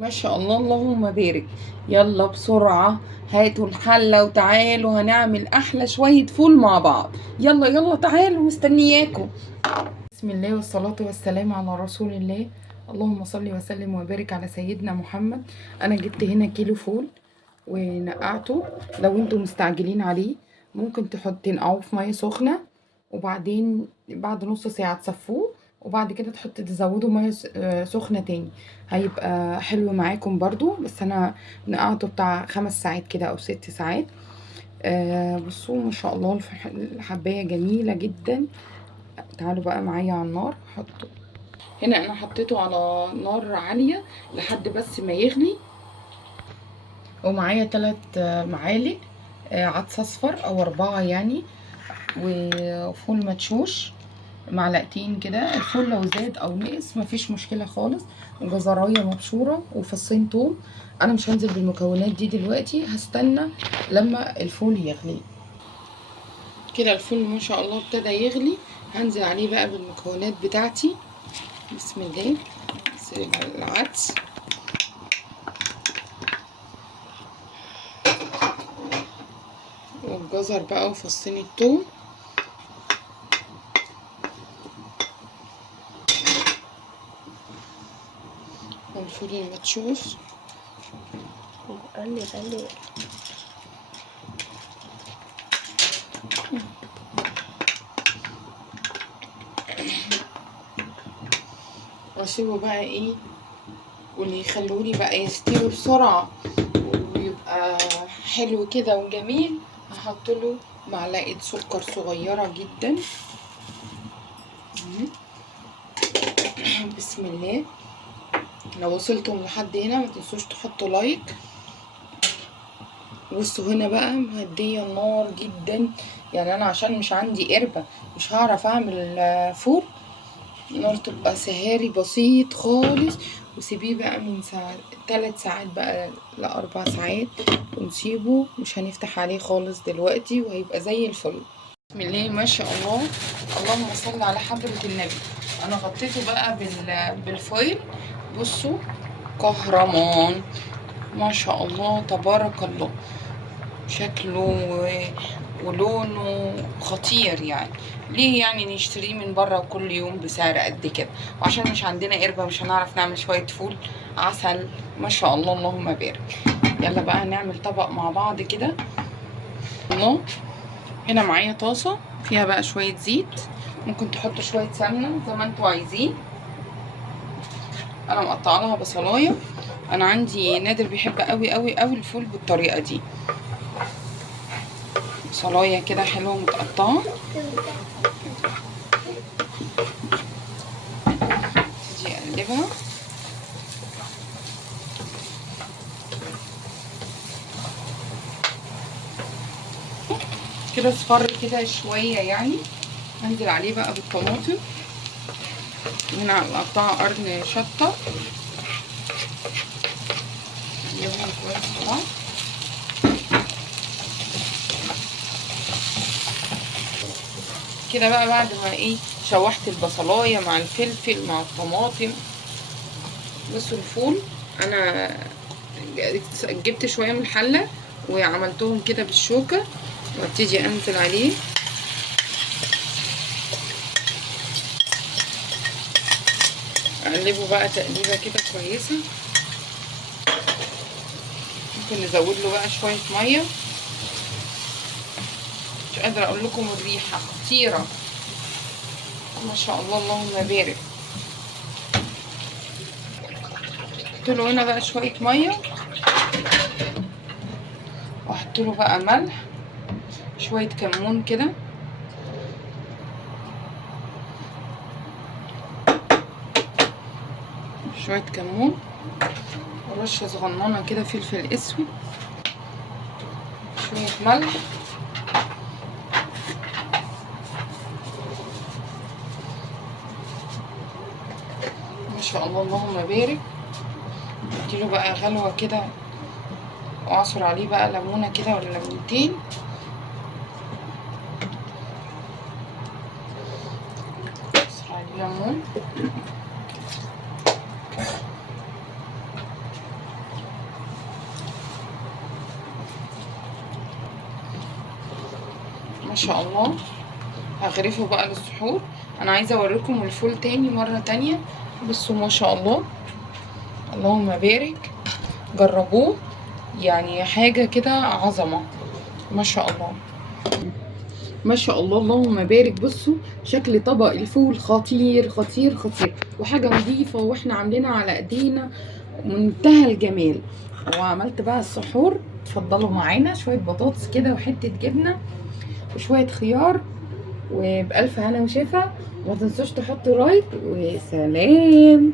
ما شاء الله اللهم بارك. يلا بسرعة هاتوا الحلة وتعالوا هنعمل أحلى شوية فول مع بعض. يلا يلا تعالوا مستنياكم. بسم الله والصلاة والسلام على رسول الله. اللهم صل وسلم وبارك على سيدنا محمد. أنا جبت هنا كيلو فول ونقعته. لو انتوا مستعجلين عليه ممكن تنقعوه في مية سخنة، وبعدين بعد نص ساعة تصفوه، وبعد كده تزودوا مية سخنة تاني، هيبقى حلو معاكم برضو. بس انا نقعته بتاع 5 ساعات كده او 6 ساعات. بصوا ما شاء الله الحباية جميلة جدا. تعالوا بقى معايا على النار. هنا انا حطيته على نار عالية لحد بس ما يغلي، ومعايا 3 معالق عدس اصفر او 4 يعني، وفول مدشوش معلقتين كده. الفول لو زاد او نقص مفيش مشكله خالص، وجزرايه مبشوره وفصين توم. انا مش هنزل بالمكونات دي دلوقتي، هستنى لما الفول يغلي. كده الفول ما شاء الله ابتدى يغلي، هنزل عليه بقى بالمكونات بتاعتي. بسم الله. العدس والجزر بقى وفصين التوم والفول المدشوش. غلي واسيبه بقى ايه، واللي يخلولي بقى يستوي بسرعة ويبقى حلو كده وجميل، هحط له معلقة سكر صغيرة جدا. بسم الله. لو وصلتم لحد هنا ما تنسوش تحطوا لايك. بصوا هنا بقى مهدية النار جدا، يعني انا عشان مش عندي قربة مش هعرف اعمل فول. النار تبقى سهاري بسيط خالص، وسيبيه بقى من 3 ساعات بقى ل4 ساعات، ونسيبه مش هنفتح عليه خالص دلوقتي، وهيبقى زي الفل. بسم الله ما شاء الله. اللهم صل على حضرة النبي. انا غطيته بقى بالفويل. بصوا كهرمان ما شاء الله تبارك الله، شكله ولونه خطير يعني. ليه يعني نشتريه من بره كل يوم بسعر قد كده؟ وعشان مش عندنا قربة مش هنعرف نعمل شوية فول عسل. ما شاء الله اللهم بارك. يلا بقى هنعمل طبق مع بعض كده. الله. هنا معايا طاسة فيها بقى شوية زيت، ممكن تحطوا شوية سمنة زي ما انتوا عايزين. انا مقطعه لها بصلايه، انا عندي نادر بيحب قوي قوي قوي الفول بالطريقه دي. بصلايه كده حلوه متقطعه، تيجي اقلبها. كده اصفر كده شويه يعني، هنزل عليه بقى بالطماطم. هنا مقطعه قرن شطه، نقلبهم كويس طبعا. كده بقى بعد ما ايه شوحت البصلايه مع الفلفل مع الطماطم. بصوا الفول انا جبت شويه من الحله وعملتهم كده بالشوكه، وابتدي انزل عليه. اقلبه بقى تقليبه كده كويسه. ممكن نزود له بقى شويه ميه، مش قادره اقول لكم الريحه خطيره ما شاء الله اللهم بارك. احط له هنا بقى شويه ميه، واحط له بقى ملح، شويه كمون كده، شويه كمون، ورشه صغننه كده فلفل اسود، شويه ملح، ما شاء الله اللهم بارك. اديله بقى غلوه كده، واعصر عليه بقى ليمونه كده ولا ليمونتين. اعصر عليه ليمون. شاء الله. هغرفه بقى للسحور. انا عايزه اوريكم الفول تاني مره تانية. بصوا ما شاء الله، اللهم بارك، جربوه يعني حاجه كده عظمه ما شاء الله. ما شاء الله اللهم بارك. بصوا شكل طبق الفول خطير خطير خطير، وحاجه نظيفه واحنا عاملينها على ايدينا، منتهى الجمال. وعملت بقى السحور. اتفضلوا معانا شويه بطاطس كده وحته جبنه وشويه خيار، وبألف هنا وشفا. وما تنسوش تحطوا لايك، وسلام.